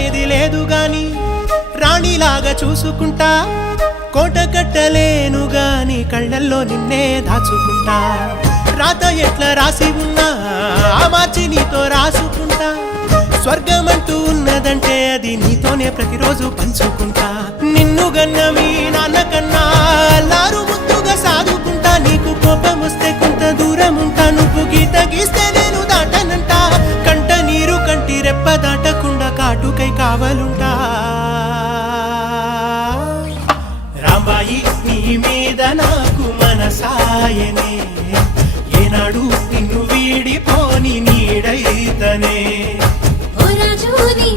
అనేది లేదు గాని రాణిలాగా చూసుకుంటా కోట కట్టలేను గాని కళ్ళల్లో నిన్నే దాచుకుంటా రాత ఎట్లా రాసి ఉన్నా మార్చి నీతో రాసుకుంటా స్వర్గమంటూ ఉన్నదంటే అది నీతోనే ప్రతిరోజు పంచుకుంటా నిన్ను గన్న మీ నాన్నకన్నా లారు ముద్దుగా సాదుకుంటా నీకు కోపం వస్తే కొంత దూరం ఉంటా నువ్వు గీత గీస్తే నేను దాటనంట కంట నీరు కంటి రెప్ప దాటకుండా కాటుకై కావలుంటా రాంబాయి నీ మీద నాకు మనసాయనే ఏనాడు నిన్ను వీడిపోని నీడైతనే ఓ రాజు నీ